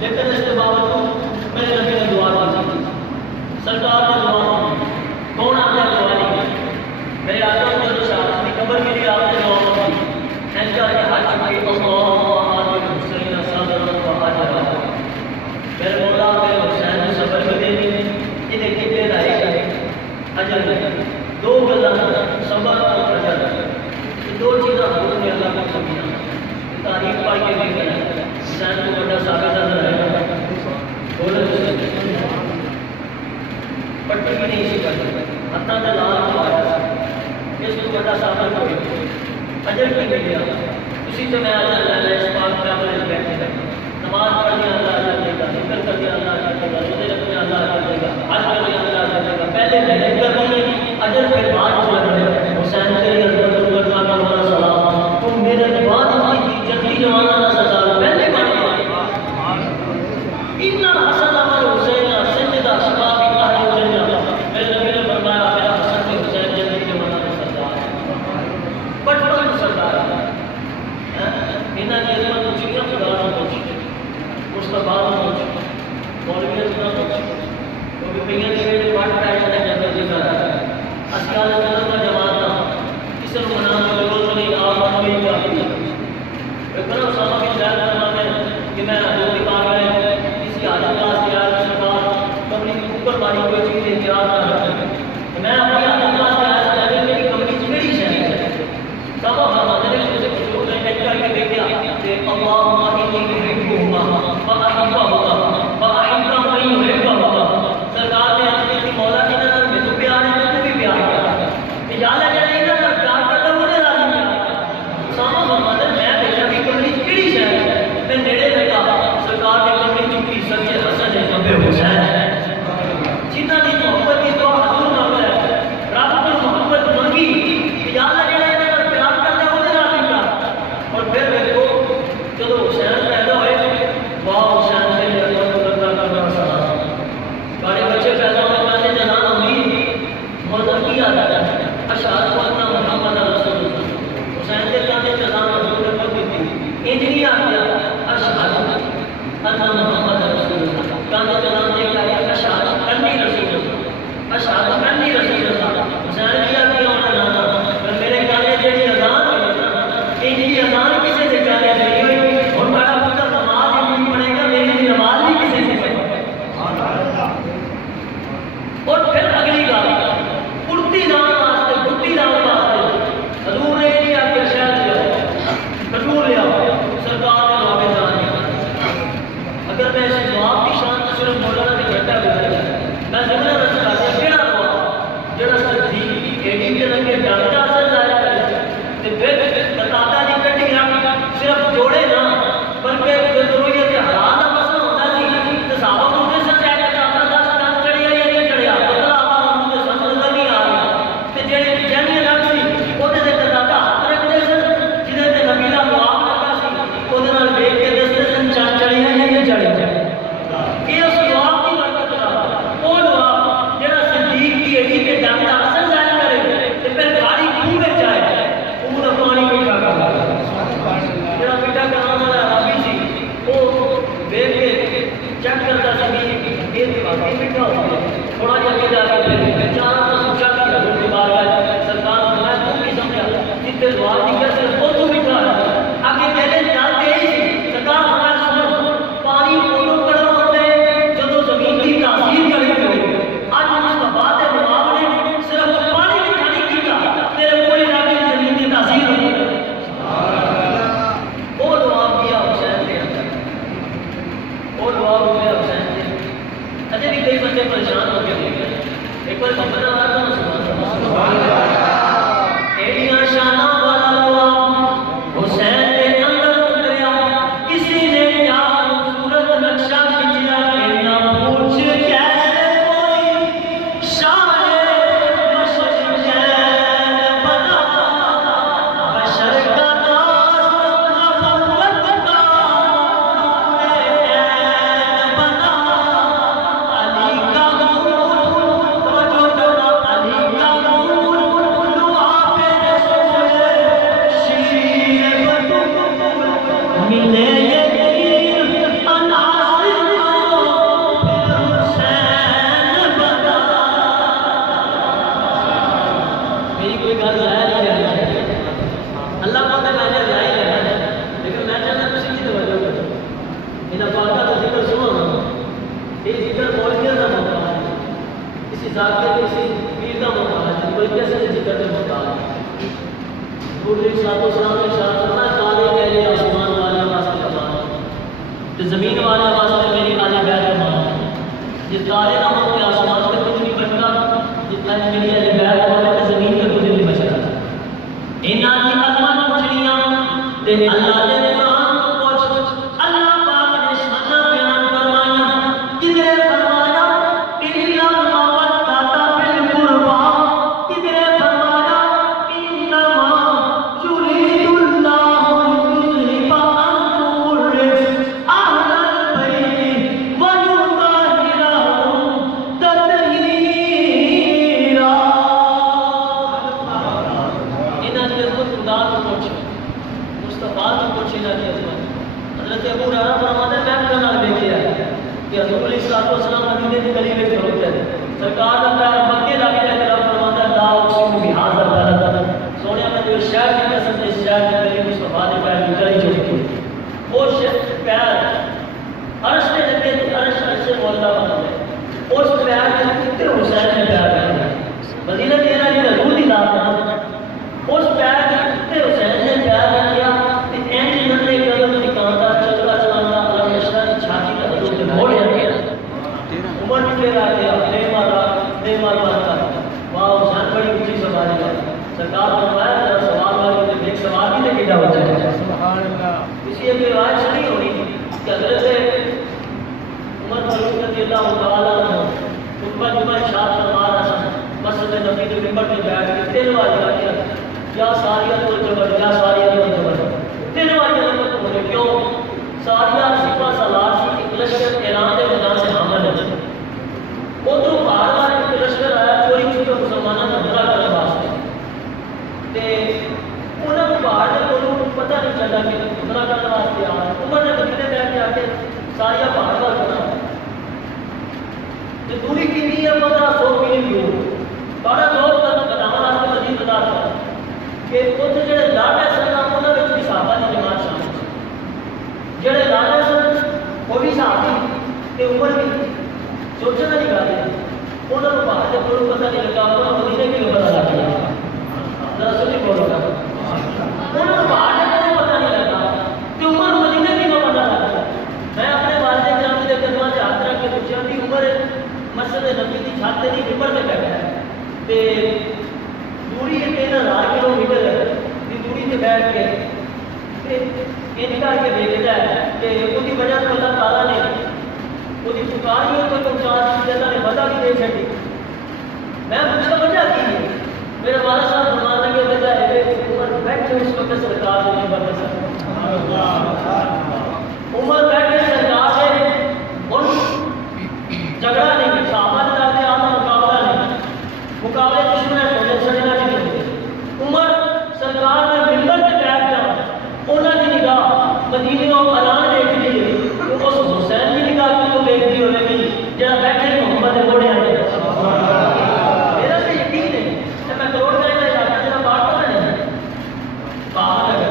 لیکن اس کے باوجود میرے نبی نے دعا کی، سرکار نے دعا کی، کون آپ نے دعا کی؟ میرے آقا نے جو شاہد کی قبر کے لیے آپ نے دعا کی، ان کا یہ حج کی اللہ آدم حسین صدر و حجرہ، میرے مولا میرے حسین کو صبر بھی دے دیں، انہیں کتنے رائے گئے اجر ہے، دو گزر صبر اور اجر، یہ دو چیزیں حضور نے اللہ کو سمجھا، تاریخ پائی کے بھی گیا حسین کو بڑا ثابت نظر آئے گا، بولے پٹی بھی نہیں سی کرتے حتیٰ کہ لال کو آیا اس کو بڑا ثابت ہو گیا اجر کی بھی گیا، اسی سے میں اللہ اللہ اس پاک پہ عمل بیٹھے گا، نماز پڑھنے اللہ اجر دے گا، ذکر کرنے اللہ اجر دے گا، روزے رکھنے اللہ اجر دے گا، حج کرنے اللہ اجر دے گا، پہلے محنت کرنی ہے اجر پھر بعد چلنا ہے، حسین تیری حضرت اللہ کا مولا سلام تم میرے بعد کی جدی جوانا نہ سزا پہلے بڑھ گیا اتنا حسن عمر حسین سیدہ شباب اہل جنہ، میرے نبی نے فرمایا میرا حسن حسین جدی جوانا نہ سزا بچپن سزا انہاں کی عظمت پوچھی گیا خدا نہ پوچھی مصطفیٰ نہ پوچھی مولویت نہ پوچھی کیونکہ پہیاں کے بیٹے پاٹ پائے جانے جاتا ذکر ہے اسکال جنت کا جماعت نہ کسی نے منام کو روز نہیں آپ ہوئی کافی اکبر اسامہ بن زید فرماتے ہیں کہ میں حضور کی بارگاہ میں کسی حاجت کلاس کے آئے سے بعد کمری کے اوپر والی کوئی چیز اعتراض نہ کرتا میں اپنی حاجت کلاس کے آئے سے لگے میری کمری میری شہری ہے صحابہ فرماتے ہیں کہ کچھ لوگ نے ایک کر کے دیکھا کہ اللہم انی یحبہما فاحبہما فاحبہ من یحبہما سرکار نے اپنی کی مولا کی نظر میں تو پیار ہے تو بھی پیار کرتا کہ یا اللہ جڑا انہاں کا پیار کرتا مجھے راضی کیا اسامہ فرماتے ہیں میں دیکھا کہ کمری کیڑی شہر ہے میں نیڑے بیٹھا سرکار نے کمری چکی سچے حسن ہے کبے حسین ہے جنہاں دی محبت کی دعا حضور نہ ہے رب کو محبت منگی کہ یا اللہ جڑا انہاں کا پیار کرتا مجھے راضی کیا اور پھر دیکھو جب حسین پیدا ہوئے واہ حسین کے لیے اللہ کا بڑا سلام بڑے بچے پیدا ہونے والے جنان ہوئی موضوع کی آتا ہے اشہد ان محمد رسول اللہ حسین کے کانے جنان حضور نے پڑھ دی انجنی آ گیا اشہد ان محمد رسول اللہ کانے جنان نے کہا اشہد انی رسول اللہ اشہد انی رسول اللہ حسین کیا کیا انہوں نے پر میرے کانے جیڑی اذان انجنی اذان کسی سے کانے نہیں ہوئی اور بڑا پتر نماز ہی نہیں پڑھے گا میری نماز بھی کسی سے پڑھے اور پھر اگلی بات اڑتی لان واسطے گٹی لان واسطے حضور نے کیا کہ شہد لیا کٹور لیا سرکار نے لوگے جانے اگر میں اس جواب کی شان تو صرف مولانا سے گھٹا گیا میں زمرہ رسول اللہ کیڑا ہوا جڑا صدیق کی ایڈی کے لگے ڈانٹا اثر ظاہر کرے تے پھر بتاتا نہیں کٹی ہم صرف جوڑے نہ بلکہ ضروریت حلال کا مسئلہ ہوتا سی تے صحابہ کو نے سچ ہے کہ آپ کا دس چڑھیا یا نہیں چڑھیا پتہ آپ کو سمجھ نہیں آ رہا تے جڑے جنگی لگ سی اودے تے بتاتا ہاتھ رکھدے سن جدے تے نبی دا دعا لگا سی اودے نال ویکھ کے دستے سن چڑھیا یا نہیں چڑھیا یہ اس دعا کی برکت ہے وہ دعا جڑا صدیق کی ایڈی کے ڈانٹا اثر ظاہر کرے تے پھر کھاری کیوں وچ آئے پورا پانی میٹھا کر جڑا میٹھا کرنے والا عربی سی وہ دیکھ کے چیک کرتا سی کہ یہ واقعی میٹھا ہو تھوڑا جا کے جا کے چار سوچا کہ حضور کی بارگاہ سرکار نے تو نہیں سمجھا جتنے دعا دی کیا صرف وہ تو میٹھا ہے آگے پہلے جانتے ہی سی سرکار ہمارا سن پانی اونوں کڑا ہوتا ہے جدوں زمین کی تاثیر کرے آج مصطفیٰ دے نواب نے صرف پانی میٹھا نہیں کیتا تیرے پورے علاقے کی زمین کی تاثیر ہوئی وہ دعا کیا حسین نے وہ دعا کیا حسین نے اجے بھی کئی بندے پریشان ہو گئے ایک بار محمد آواز سبحان اللہ ایڑیاں شاناں والا دعا حسین کے اندر اتریا کسی نے کیا خوبصورت نقشہ کھینچا کہ نہ پوچھ کیسے کوئی شان مشرق چین بنا بشر کا ناز محبت کا بنا علی کا کسی ذات کے کسی پیر کا محتاج ہے، کوئی کیسے ذکر کا محتاج ہے۔ حضور علیہ السلام نے ارشاد فرمایا تارے میرے آسمان والے واسطے امان، تو زمین والے واسطے میری آل بیت امان۔ یہ تارے نہ ہوں کہ آسمان کا کچھ نہیں بچتا، جتنا میری آل بیت والے تو زمین کا کچھ نہیں بچتا۔ انہاں دی عظمت پوچھنیاں تے اللہ دے قرآن کو پوچھ، اللہ پاک نے شاناں بیان فرمایا، کدھر فرمایا الا مودۃ فی القربى، کدھر فرمایا انما یرید اللہ لیذہب عنکم الرجس اہل البیت ویطہرکم تطہیرا۔ انہاں دی عظمت خدا کو پوچھ، مصطفیٰ کو پوچھے نہ کی عظمت۔ حضرت ابو ہریرہ فرماتے ہیں میں اپنے نال دیکھیا کہ حضور علیہ السلام مدینے کی گلی میں کھڑوتے ہیں، سرکار کا پیر مکے لگ گیا، جناب فرماتا ہے لا اقسم بہذا البلد، سونے میں جو شہر کی قسم اس شہر میں میری مصطفیٰ نے پیر اونچا نہیں چکی، وہ پیر عرش پہ لگے تو عرش سے مولا بن گئے، اس پیر میں کتنے حسین نے پیر رکھا، مدینہ تیرا کی حضور دی ذات ہے، اس پیر میں کتنے حسین نے پیر رکھا، این نندے قدم نکالتا چلتا چلانا علم نشرہ کی چھاتی کا حضور نے موڑ لیا، عمر بھی پھر آ گیا، دے مارا واہ حسین بڑی اونچی سواری ہے، سرکار فرمایا ذرا سوال والے ایک سوال بھی لے کے جاؤ چاہے سبحان اللہ۔ کسی ایک روایت سے نہیں ہونی کہ حضرت عمر فاروق رضی اللہ تعالیٰ عنہ خطبہ جمعہ ارشاد فرما رہا تھا، مسجد نبی کے ممبر پہ بیٹھ کے تین بار کیا یا ساریہ الجبر یا ساریہ الجبر، تین بار ختم ہو گئے، کیوں؟ ساریہ سپہ سالار سی ایک لشکر ایران کے میدان سے حامل ہے، ادھر باہر بار ایک لشکر آیا چوری چھپے مسلمانوں کا حملہ کرنے واسطے، تے انہوں نے باہر کے لوگوں کو پتہ نہیں چلا کہ حملہ کرنے واسطے آ رہا، عمر نے مدینے بیٹھ کے آ کے ساریہ باہر بار کرنا، تے دوری کتنی ہے 1500 میل دور، بڑا لوگ تک بتانا واسطے مزید بتا تھا کہ اتنے جڑے لاڈے سن انہوں نے بھی صحابہ کی جماعت شامل سی، جڑے لاڈے سن وہ بھی صحابی تے عمر بھی سوچنے والی گل ہے، انہوں نے باہر کے کوئی پتہ نہیں لگا، انہوں نے مدینے کی پتہ لگ گیا، دراصل نہیں بولو گا، انہوں نے باہر کے کوئی پتہ نہیں لگا کہ عمر مدینے کی پتہ لگ گیا۔ میں اپنے والد گرامی کے قدموں سے ہاتھ رکھ کے پوچھا کہ عمر مسجد نبی کی چھت تے نہیں ممبر پہ بیٹھا ہے، تے دوری 3000 کلومیٹر کی دوری سے بیٹھ کے ان کر کے دیکھتا ہے کہ وہی وجہ سے اللہ تعالیٰ نے وہی پکار ہی کوئی پہنچا دی، اللہ نے وجہ بھی دے چکی، میں پوچھا وجہ کی ہے، میرے والد صاحب فرمان لگے وجہ ہے عمر بیٹھے اس وقت سرکار نے نہیں بدل سکتا، عمر بیٹھے سرکار سے اور جھگڑا نہیں، صحابہ نے کرتے آنا مقابلہ نہیں، مقابلے دشمن ہے سجنا نہیں ہوتے، عمر سرکار نے ممبر پہ بیٹھ جا، انہوں کی نگاہ مدینے اور اعلان دیکھ لی ہے، اس حسین کی نگاہ کی تو دیکھ لی ہوئے گی جہاں بیٹھے محمد نے بوڑے آنے، میرا سے یقین ہے کہ میں کروڑ کا علاقہ جہاں بات کر رہے ہیں باہر ہے،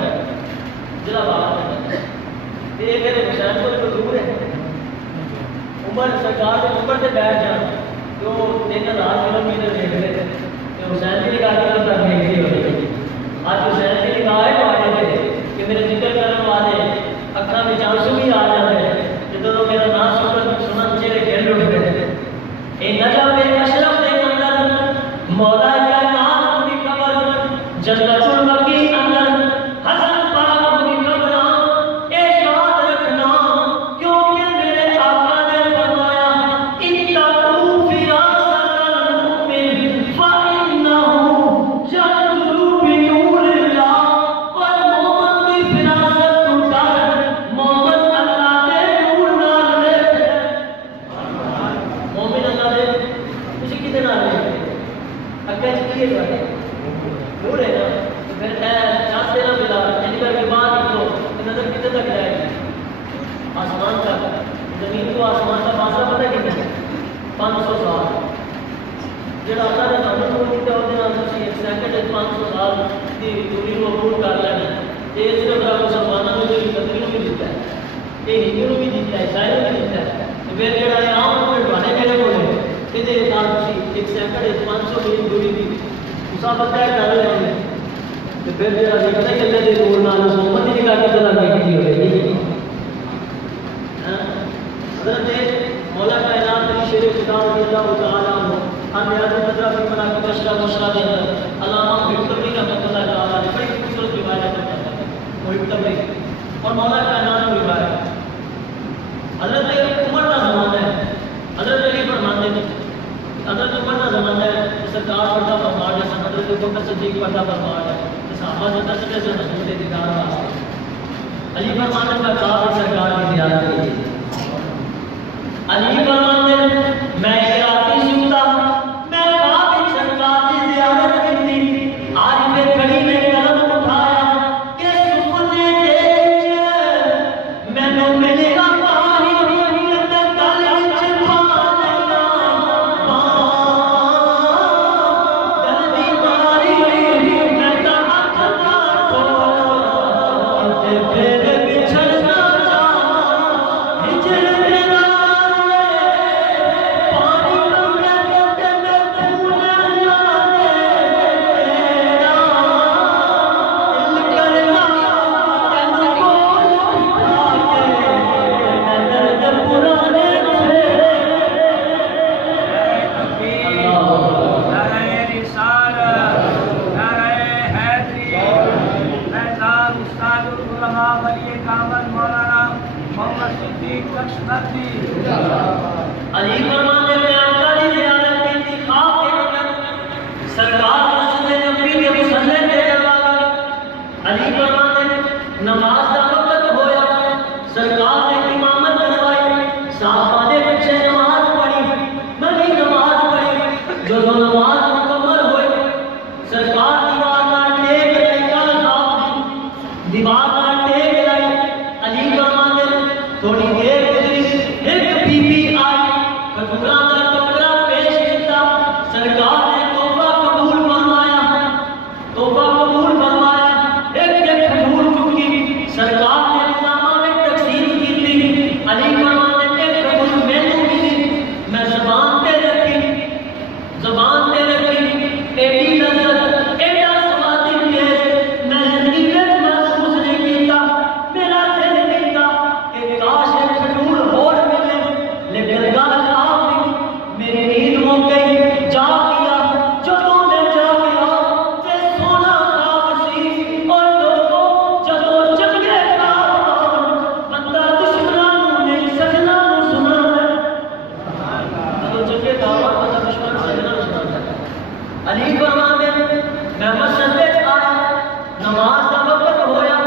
جہاں باہر ہے، یہ میرے حسین کو دور ہے، عمر سرکار کے ممبر سے بیٹھ جانا جو 3000 کلومیٹر دیکھ رہے تھے، حسین کی نگاہ کی طرف دیکھ رہی ہوگی، آج حسین کی نگاہ ہے آگے تھے کہ میرے ذکر کرنے والے اکھاں میں آنسو بھی آ جاتے ہیں، جدوں میرا نام سنن چہرے کھل اٹھتے ہیں، اے نجم اشرف دے اندر مولا کا نام کی قبر جنت المکی اندر حسن پاک کی قبر، اے یاد رکھنا کیونکہ میرے آقا نے فرمایا اتقوا فراست المؤمن فإنه ينظر بنور اللہ، والمؤمن کی فراست اٹھا مومن اللہ کے نور نال دیکھتا ہے، مومن اللہ دے اسی کتنے نال دیکھتے اگے کیے جاتے نور ہے نا، تو پھر چاند دینا ملا یعنی کر کے بعد نکلو نظر کتنے تک جائے گی، آسمان کا زمین کو آسمان کا فاصلہ پتہ کتنا ہے 500 سال، جڑا اللہ نے ہمیں کو کیتا ہوتے نا تسی ایک سیکنڈ 500 سال کی دوری کو عبور کر لینا، یہ صرف رب مسلمانوں نے جو قدری بھی دیتا ہے، یہ ہندو بھی دیتا ہے، عیسائی بھی دیتا ہے، تو پھر جڑا عام کوئی بنے میرے کو کہ دے نال تسی ایک سیکنڈ 500 میل دوری دی مسافت طے کر رہے ہیں تے پھر جڑا دیکھدا کہ اللہ دے نور نال محمد دی نگاہ کتنا لگی کی ہوئے حضرت مولا کائنات علی شیر خدا رضی اللہ تعالی عنہ ہم یاد نظر اپنی مناقب اشرا مشرا دے علامہ محب تبری رحمۃ اللہ تعالی نے بڑی خوبصورت روایت کرتا ہے محب تبری اور مولا کائنات کی روایت حضرت عمر کا زمانہ ہے حضرت علی فرماتے ہیں حضرت عمر کا زمانہ ہے سرکار پردہ فرما رہے ہیں حضرت بکر صدیق پردہ فرما رہے ہیں صحابہ سے دس سے حضور دیدار واسطے علی فرماتے ہیں کعبہ سرکار کی زیارت کیجیے علی فرماتے ہیں میں راتی سوتا میں کعبہ سرکار کی زیارت کی آج میں کھڑی میں قدم اٹھایا کہ سپنے دے میں نو ملے گا علی فرماتے ہیں آقا کی زیارت کی تھی خواب کے اندر سرکار مسجد نبی کے مصلی پہ لگا علی فرماتے ہیں نماز کا وقت ہویا سرکار نے امامت کروائی صحابہ نے پیچھے نماز پڑھی بڑی نماز پڑھی جو نماز مکمل ہوئی سرکار دیوار کا ٹیک لائی خواب دیوار کا ٹیک لائی علی فرماتے ہیں تھوڑی دیر ایک بی بی آئی کھجورا کا ٹکڑا پیش کیا سرکار نے توبہ قبول فرمایا توبہ قبول فرمایا ایک ایک کھجور چکی سرکار نے علامہ میں تقسیم کی تھی علی فرماتے ہیں ایک کھجور میں ملی میں زبان پہ رکھی ایڈی لذت ایڈا سوادی تیز میں زندگی میں محسوس نہیں کیتا میرا دل کیتا کہ کاش ایک کھجور اور ملے لیکن گل خراب نہیں میری نیند ہو گئی جا گیا جدوں میں جا گیا تے سونا خواب سی اور لوگوں جدوں جگے خواب بندہ دشمناں نوں نہیں سجنا نوں سنا ہے جدوں جگے خواب بندہ دشمن سجنا نوں سنا ہے علی فرماتے ہیں میں مسجد میں آیا نماز کا وقت ہویا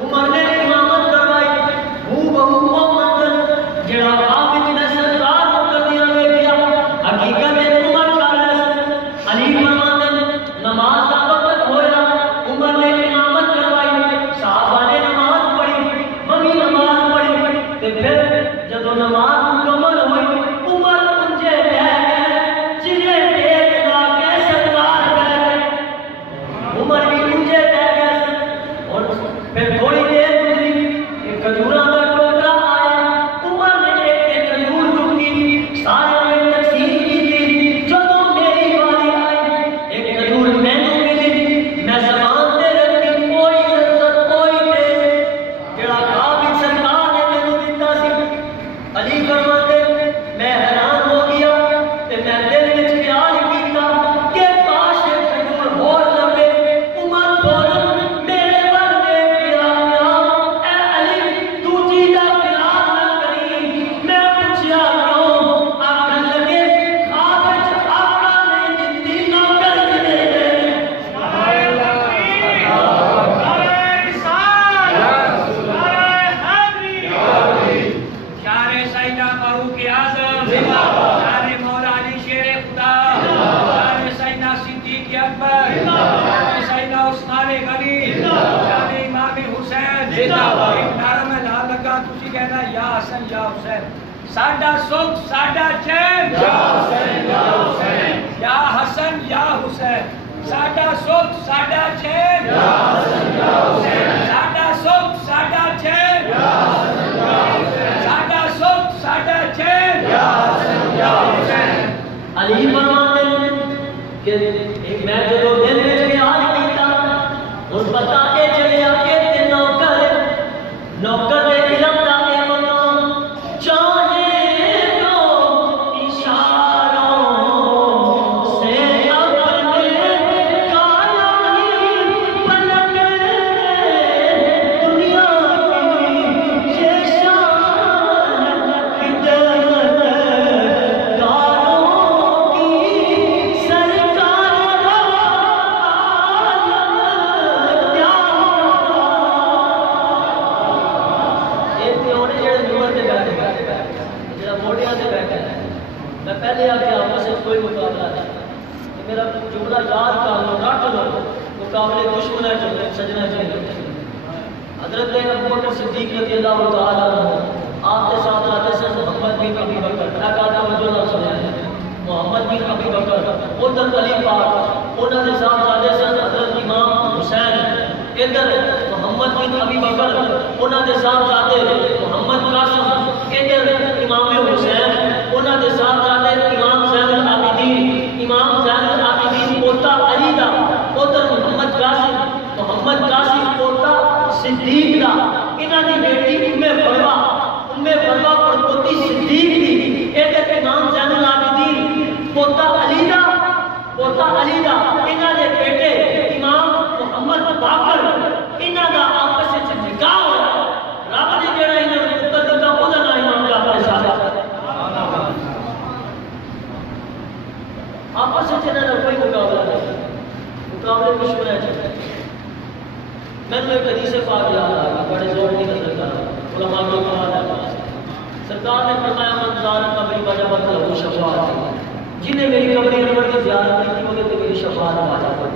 عمر نے امامت کروائی ہوں بہو وہ منظر جڑا خواب میں سرکار کو کردیا لے گیا حقیقت میں عمر کا رس علی فرماتے ہیں نماز کا وقت ہویا عمر نے امامت کروائی صحابہ نے نماز پڑھی ممی نماز پڑھی تے پھر جدوں نماز مکمل ہوئی عمر انجے بیٹھ گئے جنہیں ٹیک لا کے سرکار بیٹھ گئے عمر بھی انجے بیٹھ گئے اور پھر تھوڑی دیر گزری ایک کھجوراں کا ٹوکرا آیا عمر نے ایک کھجور چکی سارے نے تقسیم کی تھی جدوں میری باری آئی ایک کھجور میں ملی میں زبان تے رکھی کوئی لذت کوئی ٹیسٹ جڑا خواب سرکار نے مینوں دتا سی علی فرماتے میں حیران ہو گیا تے میں دل وچ خیال کیتا کہ کاش ایک کھجور اور لبے عمر فوراً میرے ول دیکھ گیا اے علی تو چیزا خیال نہ کری میں پوچھیا کیوں آکھن لگے خواب وچ آقا نے جتنی نوکر دے شارِ سیدہ فاروق اعظم شارِ مولا علی شیر خدا شارِ سیدہ صدیق اکبر شارِ سیدہ عثمان غنی شارِ امام حسین ایک نعرہ میں لا لگا تسی کہنا یا حسن یا حسین ساڈا سکھ ساڈا چین یا حسین یا حسین یا حسن یا حسین ساڈا سکھ ساڈا چین یا حسن یا حسین ساڈا سکھ ساڈا چین یا حسن یا حسین ساڈا سکھ ساڈا چین یا حسن یا حسین علی فرماتے ہیں کہ میں جو دل میں خیال کیتا اور پتا کہ چلیا کہ نوکر علم دا چاہے تو اشاروں سے اپنے کالی پلک دنیا کی شان خدمت کاروں کی سرکار میں پہلے آ کے آپس سے کوئی مقابلہ نہیں، میرا جملہ یاد کر لو، رکھ لو، مقابلے دشمن سجنا چاہیے۔ حضرت ابو بکر صدیق رضی اللہ تعالیٰ عنہ آپ کے ساتھ آتے سے محمد بن ابی بکر، میں کہا وجہ نہ سنیا ہے، محمد بن ابی بکر ادھر علی پاک، انہوں نے ساتھ آتے سے حضرت امام حسین، ادھر محمد بن ابی بکر، انہوں نے ساتھ آتے محمد قاسم، ادھر امام حسین، انہوں نے ساتھ آتے امام زین العابدین، امام زین العابدین پوتا علی دا، ادھر محمد قاسم پوتا صدیق دا، انہوں نے بیٹی ام فروا پر پوتی صدیق دی، ادھر امام زین العابدین پوتا علی دا، انہوں نے بیٹے امام محمد باقر، انہوں دا آپس سے نکاح ہوا، رب نے جڑا انہوں نے پتر دیتا وہ دا نام امام جعفر صادق، آپس سے انہوں نے کوئی مقابلہ نہیں، مقابلے دشمن ہے چلتے۔ میں نے ایک حدیث پاک یاد آیا، بڑے زور کی نظر کر علماء کو قرآن ہے، سرکار نے فرمایا من زار قبری وجبت لہ شفاعت، جنہیں میری قبر انور کی زیارت کی تھی مجھے تو میری شفاعت واجب ہے۔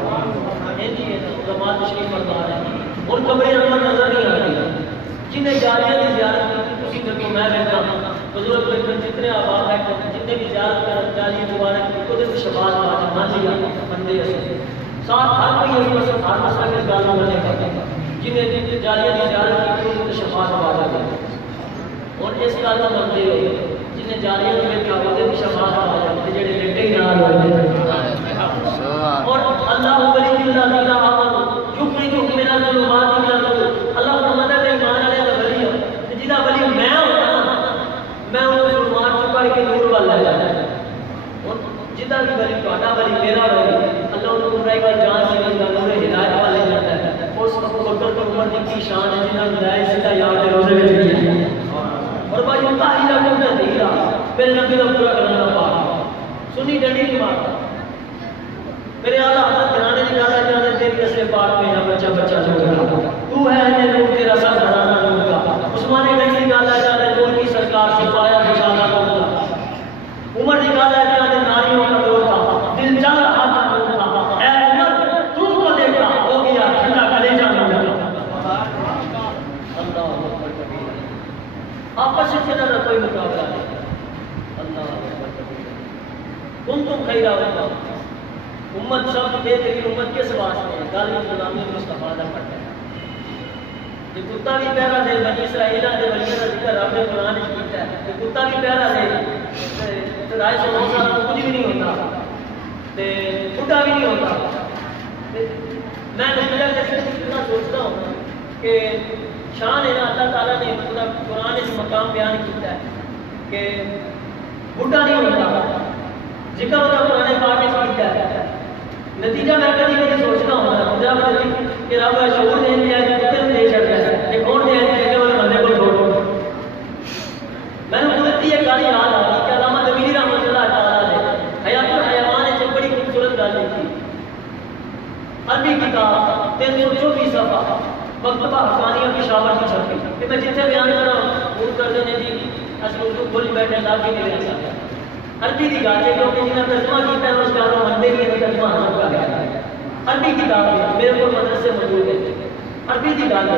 علماء تشریف فرما رہے ہیں ان قبر انور نظر نہیں آتی، جنہیں جاریہ کی زیارت کی تھی اسی طرح میں رہتا ہوں بزرگ میں جتنے آباد ہے جتنے بھی زیارت کر جاریہ مبارک کی تو شفاعت واجب مان لیا بندے اسے ساتھ ہر کوئی اس پر ہر مسئلہ کے گالوں بنے کرتے ہیں جنہیں جاریہ کی زیارت کی تو شفاعت واجب ہے، اور اس گالوں بندے ہوئے جنہیں جاریہ میں کیا ہوتے ہیں شفاعت واجب ہے جڑے لیٹے ہی نہ ہوتے ہیں۔ اور اللہ ولی اللہ تعالی آمن یخرجہم من الظلمات الى النور، اللہ فرماتا ہے ایمان والے دا ولی ہے جدا ولی میں ہوتا میں ان ظلمات کو کر کے نور وال لے جاتا ہے، اور جدا بھی ولی تہاڈا ولی میرا ولی اللہ ان کو رائی وال جان سے نور ہدایت وال لے جاتا ہے۔ اور اس ابو بکر کو عمر کی شان ہے جنہاں ہدایت سیدھا یاد ہے روزے وچ دی ہے، اور بھائی تاہیلا کو تے دیرا میرے نبی دا پورا کرنا پاک سنی ڈنڈی کی بات میرے اعلیٰ حضرت گرانے کی گانا جانے تیری نسل پاک میں یا بچہ بچہ جو گرا تو ہے نے نور تیرا سا گھرانا نور کا، عثمان غنی کی گانا جانے نور کی سرکار سے پایا نشانہ نور کا، عمر کی گانا جانے ناریوں کا دور تھا دل جل رہا تھا نور کا، اے عمر تم کو دیکھا ہو گیا ٹھنڈا کلیجہ نور کا۔ اللہ اکبر کبیر، آپس سے نہ کوئی مقابلہ نہیں، اللہ اکبر کبیر، تم خیرہ ہوگا امت سب دے تیری امت کس واسطے ہے غالب غلامی مصطفیٰ دا پڑھتا ہے، یہ کتا بھی پیارا دے بنی اسرائیلہ دے ولیہ دا ذکر رب نے قرآن میں کیتا ہے، یہ کتا بھی پیارا دے رائے سو روزہ کچھ بھی نہیں ہوتا تے بڑھا بھی نہیں ہوتا۔ میں نتیجہ جیسے اتنا سوچتا ہوں کہ شان ہے اللہ تعالیٰ نے قرآن اس مقام بیان کیتا ہے کہ بڑھا نہیں ہوتا، ذکر ہوتا قرآن پاک میں کیتا ہے، نتیجہ میں کبھی کبھی سوچتا ہوں کہ رب شعور دے دیا ہے پتر دے چڑھ گیا ہے یہ کون دے دیا والے بندے کو چھوڑو۔ میں نے قدرتی ایک گالی یاد آ گئی کہ علامہ دبیری رحمۃ اللہ تعالیٰ نے حیات الحیوان سے بڑی خوبصورت گالی تھی، عربی کتاب 324 صفحہ مکتبہ حقانیہ پشاور کی چھپی کہ میں جتنے بیان کر رہا ہوں وہ کر دینے دی اصل اردو کھول بیٹھے لا کے نہیں رہ سکتا، عربی کی گالی کیونکہ جنہیں ترجمہ کیتا ہے اس کا وہ مندے نہیں ہے ترجمہ ہم کا گیا ہے، عربی کتاب ہے میرے کو مدرسے موجود ہے، عربی کی گالی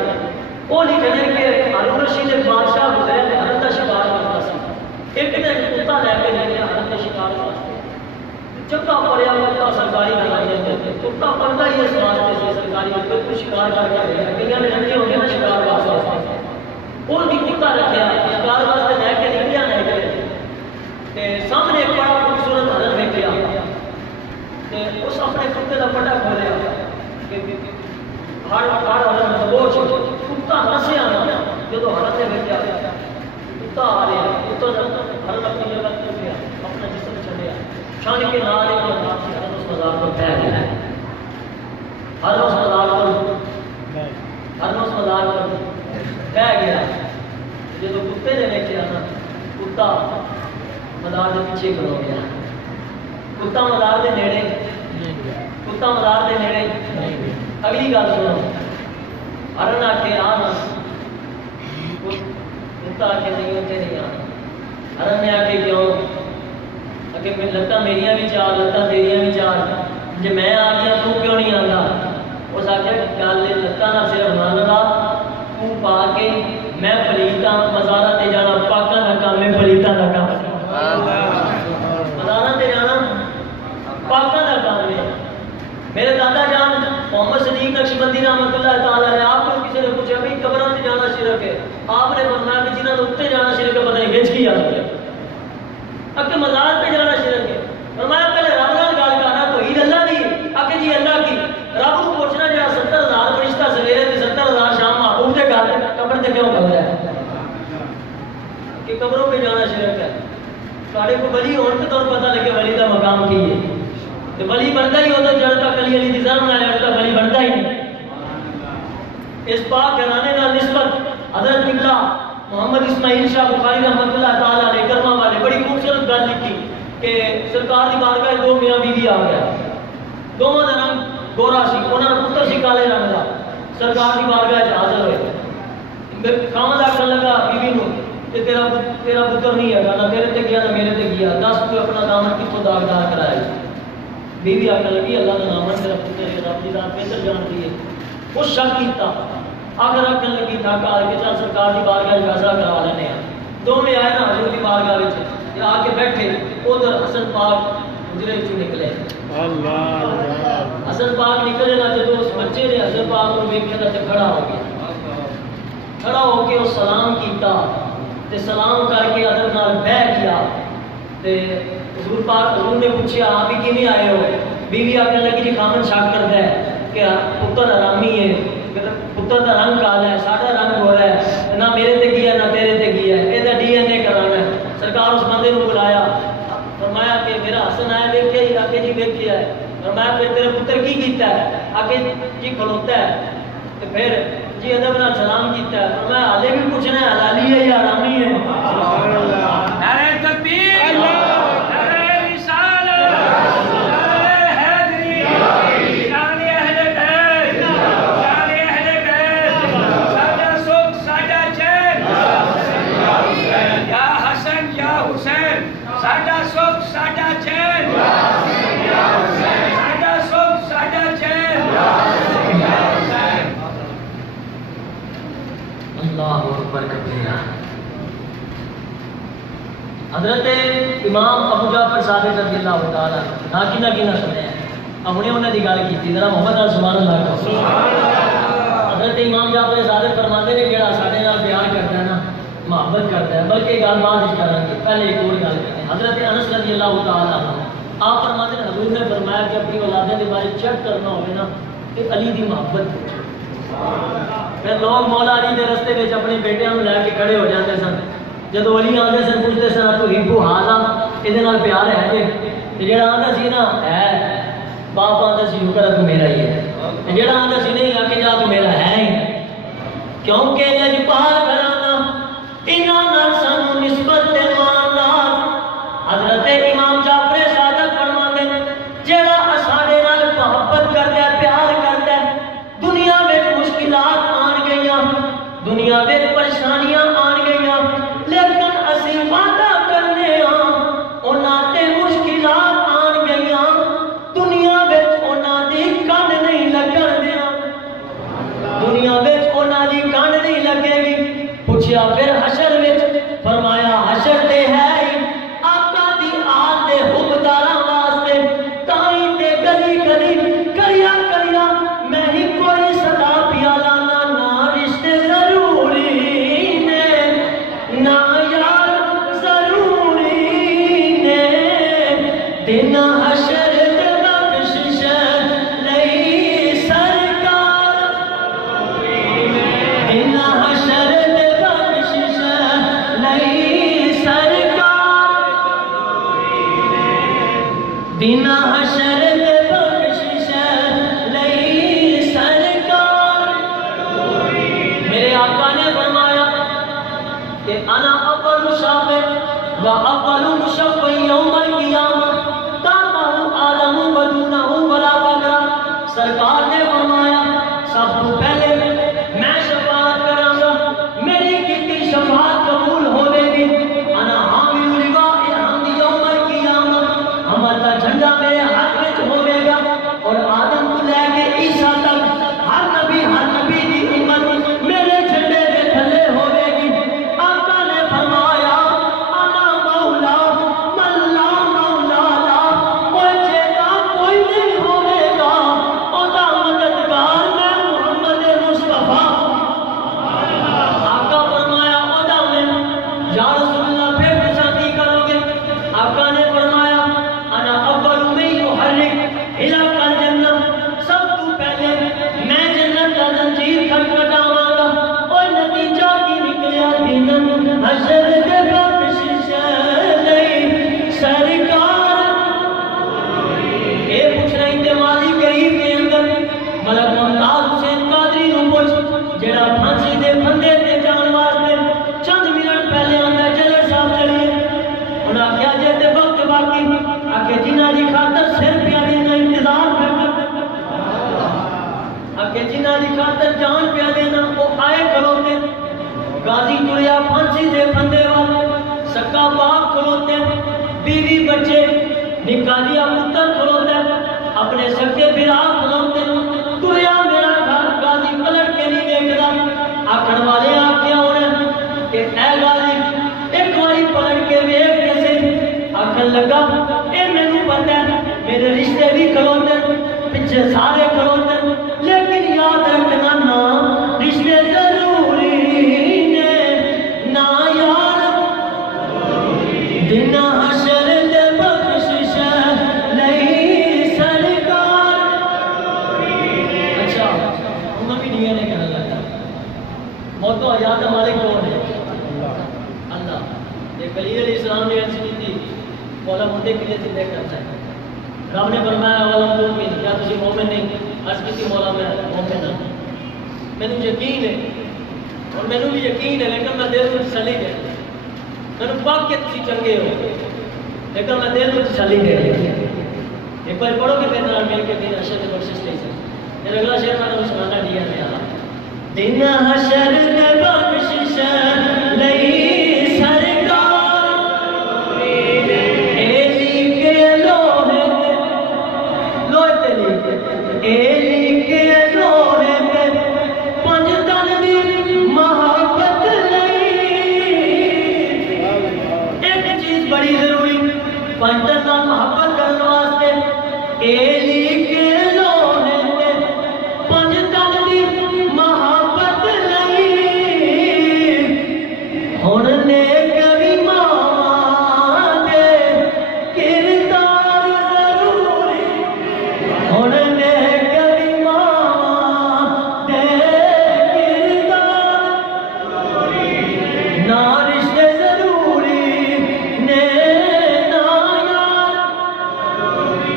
وہ لکھے ہیں کہ ہارون رشید ایک بادشاہ گزرے نے حرم کا شکار کرتا سی، ایک دن کتا لے کے لے حرم کے شکار واسطے چکا پڑیا کتا سرکاری بنائی جاتے تھے، کتا پڑتا ہی اس واسطے سے سرکاری بالکل شکار کر کے رہے کئی نے رکھے ہوتے ہیں شکار واسطے اور بھی کتا رکھا شکار واسطے لے کے نکلیا لے کے سامنے ایک بڑا خوبصورت حرم ویکھیا تے ہر روز مزار پر بہ گیا جب کتے نے دیکھا نا کتا مزار کے پیچھے کھلو گیا کتا مزار کے نیڑے اگلی گل سنو ہرن آ کے آنا کتا آ کے نہیں اتنے نہیں آنا ہرن نے آ کے کیوں لتاں میریاں بھی چار لتاں تیریاں بھی چار جی میں آ گیا تو کیوں نہیں آتا اس آخیا گل لتاں نہ صرف من لا تو پا کے میں پلیتا مزارہ تے جانا پاکاں دا کام ہے پلیتاں دا کام مزارہ تے جانا پاکاں دا کام ہے میرے دادا جان محمد صدیق نقشبندی رحمۃ اللہ تعالی علیہ آپ کو کسی نے پوچھا بھائی قبراں تے جانا شرک ہے آپ نے فرمایا کہ جنہاں دے اوتے جانا شرک ہے پتہ نہیں وچ کی آ گیا کہ مزار پہ جانا شرک ہے فرمایا پہلے رب نال گل کرنا توحید اللہ دی کہ جی اللہ کی رب کو پوچھنا جڑا 70,000 فرشتہ سویرے تے 70,000 شام محبوب دے گل قبر تے کیوں کردا ہے کہ قبروں پہ جانا شرک ہے تواڈے کو ولی ہون تے تانوں پتہ لگے ولی دا مقام کی ہے تے ولی بندا ہی ہوتا جڑ تک علی دی ذات نال لڑتا ولی بندا ہی نہیں اس پاک گھرانے نال نسبت حضرت قبلہ محمد اسماعیل شاہ بخاری رحمۃ اللہ تعالی علیہ کرما والے بڑی خوبصورت گل لکھی کہ سرکار دی بارگاہ دو میاں بیوی آ گیا دونوں دا رنگ گورا سی انہاں دا پتر سی کالے رنگ دا سرکار دی بارگاہ وچ حاضر ہوئے خامد آکھن لگا بیوی نو کہ تیرا پتر نہیں ہے نہ تیرے تے گیا نہ میرے تے گیا دس تو اپنا دامن کتوں داغدار کرایا بیوی آکھن لگی اللہ دا نام تیرا پتر ہے رب دی ذات بہتر جانتی ہے اس شک کیتا آخر رکھن لگی تھا کہا کہ چل سرکار دی بارگاہ فیصلہ کروا لینے ہیں دونوں آئے نا حضور دی بارگاہ وچ آ کے بیٹھے ادھر حسن پاک حجرے وچوں نکلے حسن پاک نکلے نا جب اس بچے نے حسن پاک کو ویکھیا تے کھڑا ہو گیا کھڑا ہو کے وہ سلام کیتا تے سلام کر کے ادب نال بیٹھ گیا تے حضور نے پوچھا آپ ہی کیویں آئے ہو بیوی آکھن لگی جی خامن شک کردا ہے کہ پتر حرامی ہے پتر دا رنگ کالا ہے ساڈا رنگ گورا ہے نہ میرے تے گیا نہ تیرے تے گیا ہے یہ ڈی این اے کرانا ہے سرکار اس بندے کو بلایا فرمایا کہ میرا حسن آیا دیکھے ہی آکے جی دیکھیا ہے فرمایا پھر تیرے پتر کی کیتا ہے آکے جی کھلوتا ہے تو پھر جی ادب نال سلام کیتا ہے فرمایا حالے بھی پوچھنا ہے حلالی ہے یا حرامی ہے نعرہ تکبیر نعرہ رسالت نعرہ حیدری شان اہل بیت شان اہل بیت ساڈا سکھ ساڈا چین یا حسن یا حسین ساڈا سکھ ساڈا چین ساڈا سکھ ساڈا چین اللہ اکبر کبیرہ حضرت امام ابو جعفر صادق رضی اللہ تعالیٰ نہ کنا سنے ہیں ہمیں انہوں نے گل کی ذرا محمد علیہ سبحان اللہ حضرت امام جعفر صادق فرماتے ہیں جڑا ساڈے نال پیار کرتا ہے نا محبت کرتا ہے بلکہ گل بعد کریں گے پہلے ایک اور گل کریں حضرت انس رضی اللہ تعالیٰ آپ فرماتے ہیں حضور نے فرمایا کہ اپنی اولادیں کے بارے چیک کرنا ہوگا نا کہ علی دی محبت پھر لوگ مولا علی کے رستے میں اپنے بیٹیاں لے کے کھڑے ہو جاتے سن جب علی آتے سن پوچھتے سن تو ہبو حالا یہ پیار ہے جی جا آتا سی نا ہے باپ آتا سی شکر تو میرا ہی ہے جا آتا سی نہیں آ کے جا تو میرا ہے ہی کیونکہ لجپال گھرانا انہاں سانو نسبت ایماندار حضرت امام جعفر صادق فرماتے ہیں جڑا ساڈے نال محبت کردا ہے پیار کردا ہے دنیا میں مشکلات آن گئیاں دنیا میں پریشانیاں آن گئیاں لیکن اسی وعدہ کرنے ہاں انہاں تے مشکلات آن گئیاں دنیا وچ انہاں دی کنڈ نہیں لگن دیاں دنیا وچ انہاں دی کنڈ نہیں لگے گی پوچھیا پھر حشر وچ فرمایا حشر تے ہے ہی آقا دی آل دے حکمداراں واسطے تائیں تے گلی گلی کریا کریا میں ہی کوئی صدا پیا لانا نہ رشتے ضروری نے نہ یار ضروری نے دن حشر دے بخشش لئی سرکار دن حشر دے بخشش لئی سرکار دن حشر دے بخشش لئی اول شافع و اول مشفع یوم القیامہ تابعہ آدم بدونہ ولا فقر. سرکار نے فرمایا سب تو پہلے میں شفاعت کراں گا, میری کتنی شفاعت قبول ہوے گی. انا حامل لواء الحمد یوم القیامہ, ہمارا جھنڈا میرے ہاتھ میں ہوے گا, اور آدم کو لے کے عیسیٰ تک ہر نبی دی امت میرے جھنڈے کے تھلے ہوے گی. آقا نے فرمایا انا مولا من لا مولا لا, کوئی چیتا کوئی نہیں ہوے گا, اودا مددگار میں محمد مصطفیٰ. آقا فرمایا اودا میں یا رسول اللہ پھر پسندی کرو گے. آقا نے فرمایا انا اول من یحرک الى الجنہ, سب تو پہلے میں جنت کا زنجیر کھٹکھٹاواں گا. اور نتیجہ کی نکلیا دن حشر دے بخشش لئی سرکار. اے پوچھ رہی تھے ماضی قریب کے اندر ملک ممتاز حسین قادری نو پوچھ جڑا پھانسی دے پھندے تے جان واسطے چند منٹ پہلے آندا جلر صاحب چلیے. انہاں کیا جے تے وقت باقی آکے جنہاں دی خاطر سر پیا دینا انتظار کر آکے جنہاں دی خاطر جان پیا دینا وہ آئے کھلوتے. غازی ٹریا پھانسی دے پھندے والے, سکا باپ کھلوتے, بیوی بچے نکالیا پتر کھلوتے, اپنے سکے بھرا کھلوتے. ٹریا میرا گھر غازی پلٹ کے نہیں دیکھدا. آکھن والے آکھیا ہونے کہ اے غازی ایک باری پلٹ کے ویکھ کیسے. آکھن لگا اے مینوں پتہ ہے میرے رشتے بھی کھلوتے, پیچھے سارے کھلوتے, لیکن یاد رکھنا نا رشتے ضروری نے نا یار. دن حشر دے بخشش لئی سرکار. اچھا ہم بھی نہیں کہنا لگتا موت و حیات ہمارے کون ہے؟ اللہ. یہ خلیل علیہ السلام نے عرض کی تھی مولا مردے کے لیے زندہ کرتا ہے. رب نے فرمایا والا مومن, کیا تجھے مومن نہیں؟ عرض کی تھی مولا میں مومن ہوں, میں نے یقین ہے اور میں نے بھی یقین ہے, لیکن میں دل میں تسلی دے میں نے پاک کے تسی چنگے ہو, لیکن میں دل میں تسلی دے. ایک بار پڑھو کہ میرے نال مل کے دن حشر دے بخشش لے سکتے. میرا اگلا شعر میں نے سنانا دیا ہے دن حشر دے بخشش لئی سرکار. اے لکھے لوہے تے اے لکھے لوہے تے پنج تن دی محبت لئی. ایک چیز بڑی ضروری پنج تن نال محبت کرنے واسطے اے لکھے لوہے تے پنج تن دی محبت لئی. ہن نے کبھی ماں دے کردار ضروری, ہن نے کبھی ماں دے کردار نا رشتے ضروری نے نا یار.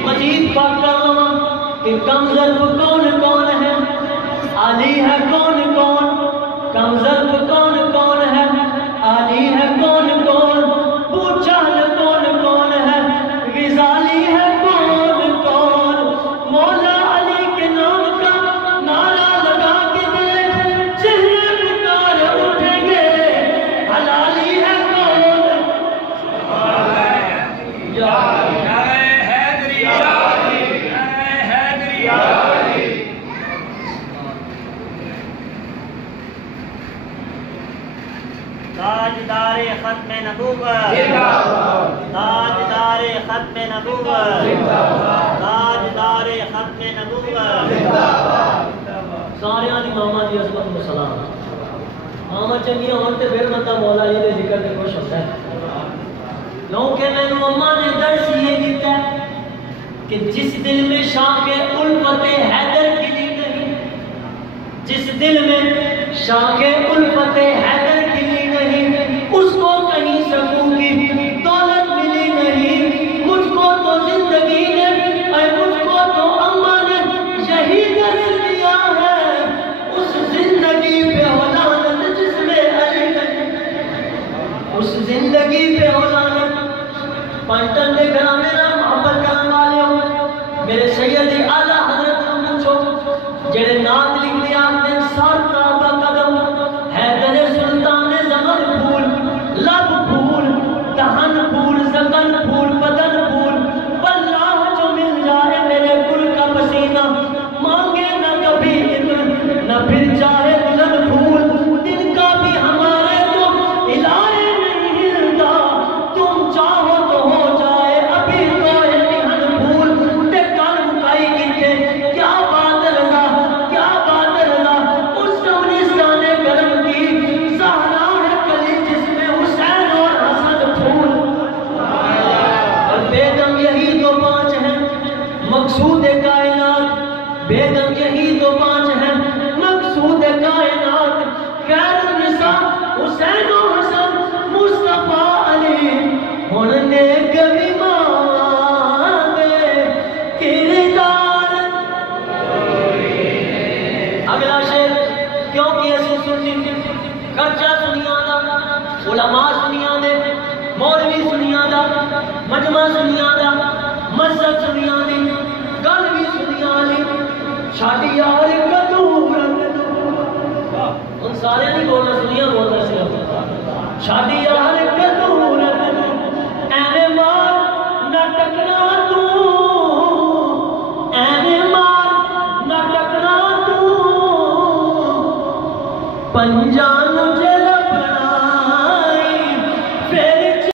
مجید پاک کلام کہ کم ضرب کون کون ہے, علی ہے کون کون, کم ضرب کون کون ہے, علی ہے کون کون, بوچھل کون کون ہے, غزالی ہے کون کون. مولا علی کے نام کا نعرہ لگا کے دے چہرے پکار اٹھیں گے, حلالی ہے کون. یا تاجدار ختم نبوت, تاجدار ختم نبوت, تاجدار ختم نبوت. سارے دی ماما دی عظمت و سلام. ماما چنگیاں ہون تے پھر بندہ مولا علی دے ذکر تے خوش ہوتا ہے. کیونکہ مینوں اماں نے درس یہ دیتا ہے کہ جس دل میں شاخ الفت حیدر کھلی نہیں, جس دل میں شاخ الفت حیدر کھلی نہیں, اس کو کہیں سکون کی دولت ملی نہیں. مجھ کو تو زندگی نے اور مجھ کو تو اماں نے یہی درس دیا ہے, اس زندگی پہ ہو لعنت جس میں علی نہیں, اس زندگی پہ ہو لعنت پنٹن دے گھرانے نہ محبت کرنے والے ہو میرے سید اعلیٰ حضرت کو پوچھو جڑے نعت لکھ لیا دن سار کعبہ قدم حیدر سلطان زمن پھول لب پھول دہن پھول زبن پھول بدن پھول واللہ جو مل جائے میرے گل کا پسینہ مانگے نہ کبھی اتن نہ پھر چاہے دلن پھول دل کا بھی ہمارے تو الہے نہیں ہلتا تم چاہو تو ہو جائے ابھی تو نہن پھول تے کل مکائی گئے کیا بات رضا کیا بات رضا اس افغانستان گرم کی زہرا ہے کلی جس میں حسین اور حسن پھول اور بیگم یہی تو پانچ ہیں مقصود کائنات بیگم یہی تو پانچ ہیں مقصود کائنات خیر النساء حسین و حسن مصطفیٰ علی ہونے کبھی مانے کردار اگلا شعر کیونکہ ایسی سنی خرچہ سنیا دا علماء سنیا دے مولوی سنیا دا مجمع سنیا دا مسجد سنیا دی گل بھی سنیا دی چھاڑی یار کدورت ان سارے نہیں بولنا سنیا بولنا صرف چھاڑی یار کدورت اینے مار نہ ٹکنا تو اینے مار نہ ٹکنا تو پنجان مجھے